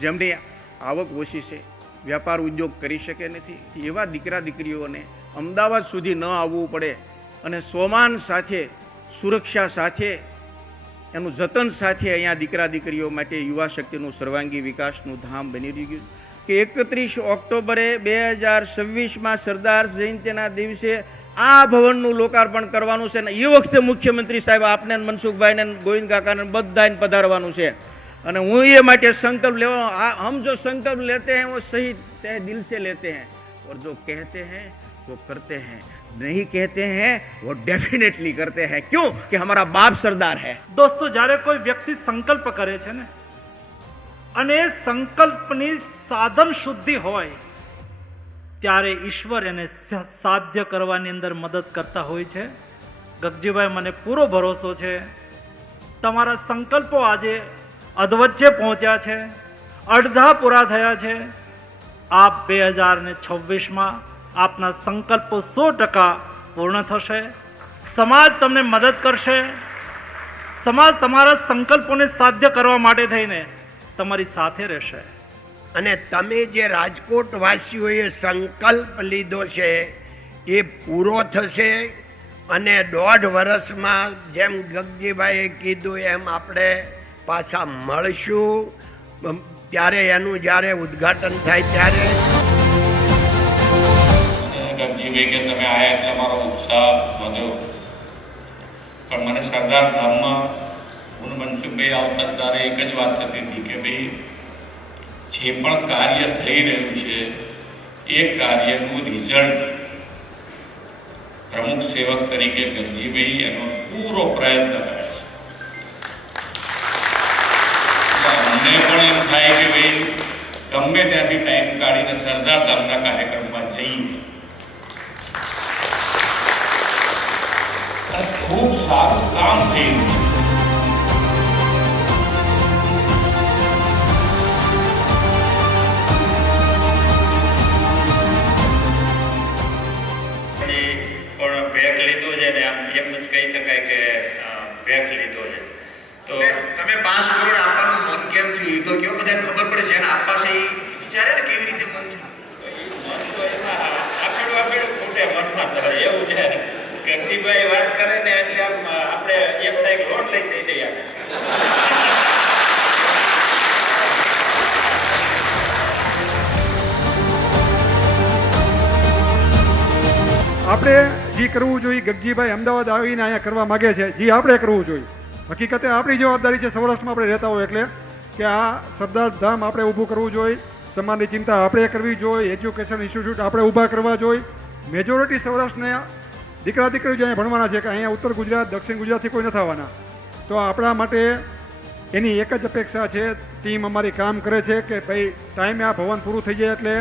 જેમની આવક ઓછી છે, વ્યાપાર ઉદ્યોગ કરી શકે નથી, એવા દીકરા દીકરીઓને અમદાવાદ સુધી ન આવવું પડે અને સ્વમાન સાથે, સુરક્ષા સાથે, એનું જતન સાથે અહીંયા દીકરા દીકરીઓ માટે યુવા શક્તિનું સર્વાંગી વિકાસનું ધામ બની રહ્યું કે 31 ઓક્ટોબરે 2026માં સરદાર જયંતિના દિવસે આ ભવનનું લોકાર્પણ કરવાનું છે ને એ વખતે મુખ્યમંત્રી સાહેબ આપને મનસુખભાઈને ગોવિંદ કાકાને બધાને પધારવાનું છે અને હું એ માટે સંકલ્પ લેવાનો। हम जो संकल्प लेते हैं वो सही तय दिल से लेते हैं और जो कहते हैं वो करते हैं, नहीं कहते हैं वो डेफिनेटली करते हैं। क्यों कि हमारा बाप सरदार है। दोस्तों, જ્યારે કોઈ વ્યક્તિ સંકલ્પ કરે છે ને અને એ સંકલ્પની સાધન શુદ્ધિ હોય ત્યારે ઈશ્વર એને સાધ્ય કરવાની અંદર મદદ કરતા હોય છે। ગગજીભાઈ, મને પૂરો ભરોસો છે તમારા સંકલ્પો આજે અધવચ્ચે પહોંચ્યા છે, અડધા પૂરા થયા છે। આપ 2026માં આપના સંકલ્પો 100% પૂર્ણ થશે। સમાજ તમને મદદ કરશે, સમાજ તમારા સંકલ્પોને સાધ્ય કરવા માટે થઈને તમારી સાથે રહેશે। અને તમે જે રાજકોટ વાસીઓએ સંકલ્પ લીધો છે એ પૂરો થશે અને 1.5 વર્ષમાં જેમ ગગજીભાઈએ કીધું એમ આપણે પાછા મળશું ત્યારે એનું જ્યારે ઉદ્ઘાટન થાય ત્યારે ગગજીભાઈ કે તમે આયા એટલે મારો ઉત્સાહ વધ્યો, પણ મને સરદાર ધામમાં હું મનસુખભાઈ આવતા ત્યારે એક જ વાત થતી હતી કે ભાઈ જે પણ કાર્ય થઈ રહ્યું છે એ કાર્યનું રિઝલ્ટ પ્રમુખ સેવક તરીકે ગગજીભાઈ એનો પૂરો પ્રયત્ન કરે છે। અમને પણ એમ થાય કે ભાઈ ગમે ત્યાંથી ટાઈમ કાઢીને સરદાર ધામના કાર્યક્રમમાં જઈએ અને ખૂબ સારું કામ થઈ રહ્યું છે। પણ ભેખ લીધો છે ને એમ જ કહી શકાય કે ભેખ લીધો છે। તો તમે 5 કરોડ આપવાનું મન કેમ થયું તો કેવું બધાને ખબર પડે છે એને આપવા છે એ વિચારે ને કેવી રીતે મન થયું? મન તો એમાં આપેલું ફૂટે મનમાં તો એવું છે। ગગજીભાઈ વાત કરે ને એટલે આમ આપણે એમ થાય લોન લઈ દઈ દઈએ। આપણે જે કરવું જોઈએ, ગગજીભાઈ અમદાવાદ આવીને અહીંયા કરવા માગે છે, જે આપણે કરવું જોઈએ। હકીકતે આપણી જવાબદારી છે સૌરાષ્ટ્રમાં આપણે રહેતા હોય એટલે કે આ સરદાર ધામ આપણે ઊભું કરવું જોઈએ, સમાજની ચિંતા આપણે કરવી જોઈએ, એજ્યુકેશન ઇન્સ્ટિટ્યૂટ આપણે ઊભા કરવા જોઈએ। મેજોરિટી સૌરાષ્ટ્રના દીકરા દીકરીઓ જે અહીંયા ભણવાના છે કે અહીંયા ઉત્તર ગુજરાત, દક્ષિણ ગુજરાતથી કોઈ નથી આવવાના, તો આપણા માટે એની એક જ અપેક્ષા છે, ટીમ અમારી કામ કરે છે કે ભાઈ ટાઈમે આ ભવન પૂરું થઈ જાય એટલે